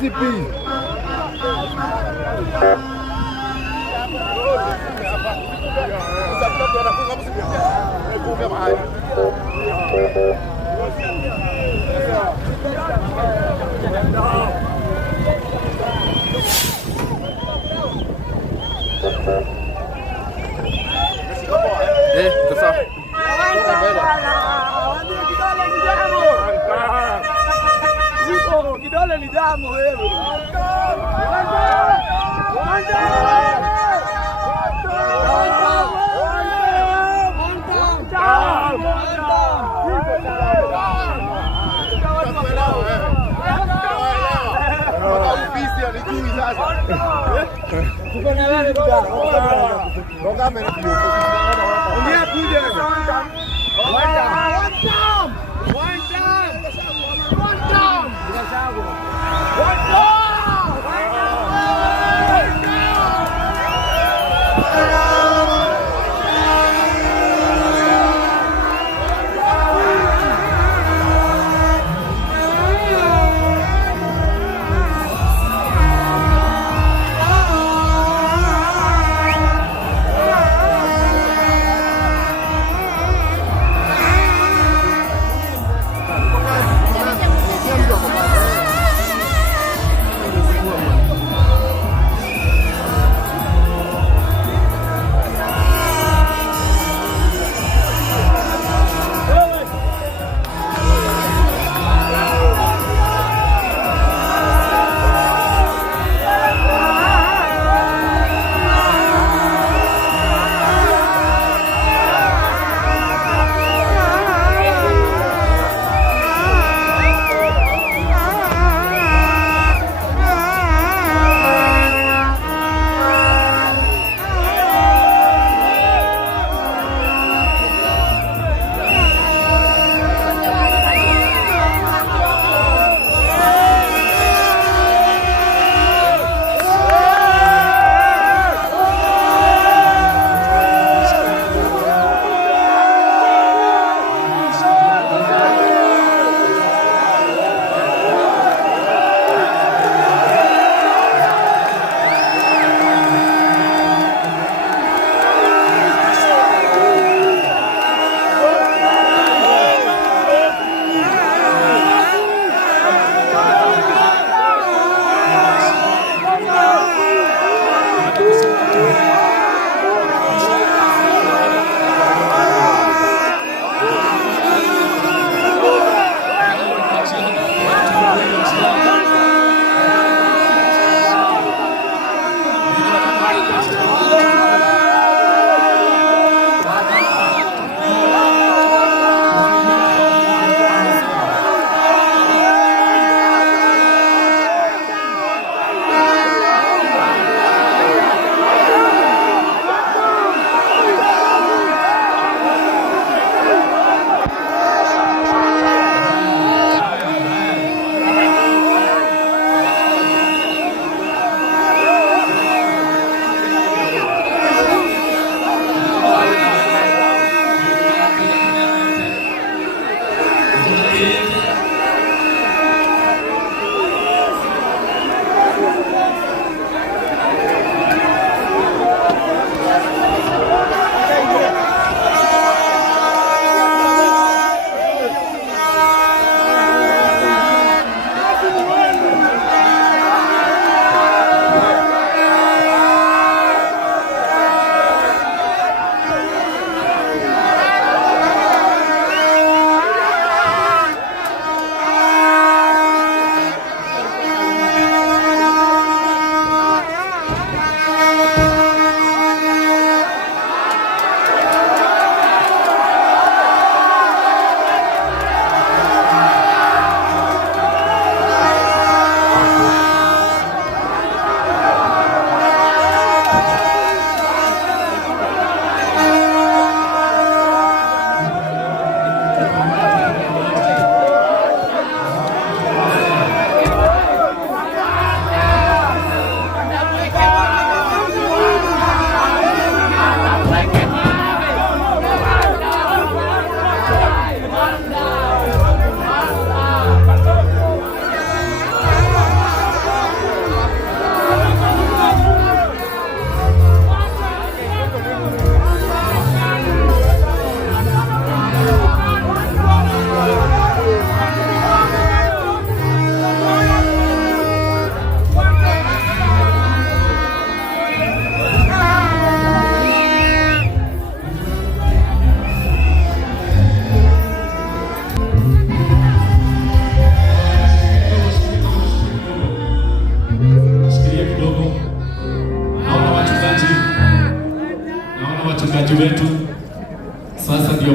zipi? Sasa kidole ni damu wewe.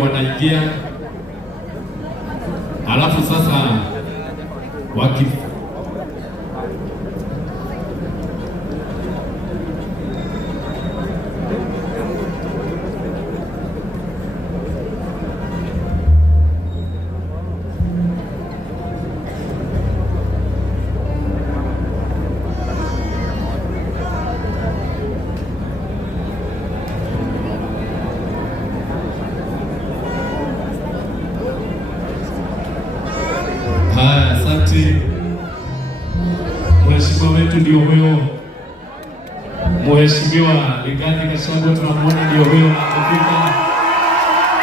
wanaingia, alafu sasa mheshimiwa wetu ndio huyo, Mheshimiwa Rigathi Gachagua tunamwona ndio huyo anafika. Asante.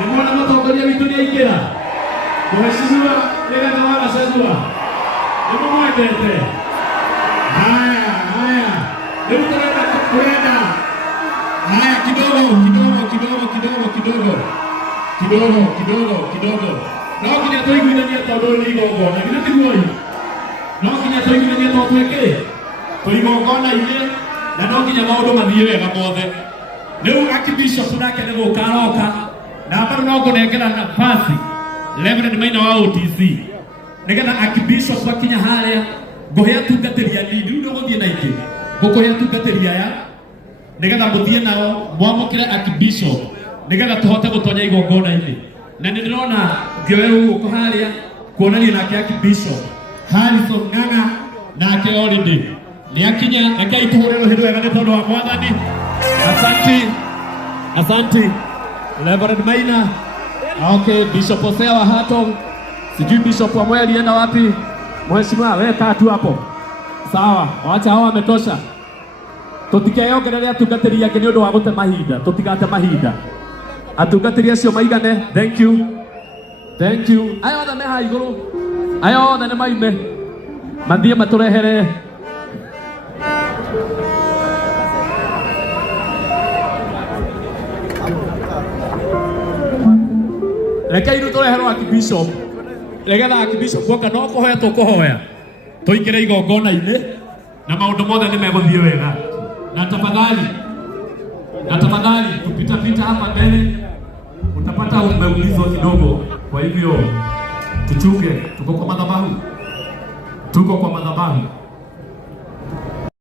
Nimwona matongoria witũ nĩ aingĩra. Mheshimiwa Rigathi wa Gachagua nimwendete. Haya rĩu tũrenda haya kidogo no nginya tũiguithanie tondũ nĩ igongona githĩ tiguo no nginya tũiguithanie tondũ twĩkĩ tũigongona-inĩ na no nginya maũndũ mathiĩ wega mothe. Rĩu Archbishop nake nĩ gũka aroka na bado no kũnengera nafasi Reverend Maina wa OTC nĩgetha Archbishop akinya harĩa ngũhe atungatĩri anini rĩu nĩ gũthiĩ na ingĩ ngũkũhe atungatĩri aya nĩgetha mũthiĩ nao mwamũkĩre Archbishop nĩgetha tũhote gũtonya igongona-inĩ. Na nĩ ndĩrona ngĩoya gũkũ harĩa kuonania nake Archbishop Harrison Ng'ang'a nake already nĩ akinya. Rekei tũhũre rũhĩ rwega nĩ tondũ wa Mwathani. Asante Reverend Maina. Okay, Bishop Hosea wa Hatong. Sijui Bishop wa Mwea alienda wapi? Mheshimiwa wewe kaa tu hapo. Sawa, wacha hao wametosha. Tutikeongerera atungatĩri yake nĩ ũndũ wa gũte mahinda. Tutigate mahinda. Atungatĩri acio maigane. Thank you. Ayo othe me ha igũrũ. Ayo othe nĩ maime. Mathiĩ matũrehere. Rekei rĩu tũreherwo Archbishop nĩgetha Archbishop woka no kũhoya tũkũhoya tũingĩre igongona-inĩ na maũndũ mothe nĩ megũthiĩ wega. Na tafadhali tupita hapa mbele utapata umeulizwa kidogo. Kwa hivyo tuchunge, tuko kwa madhabahu.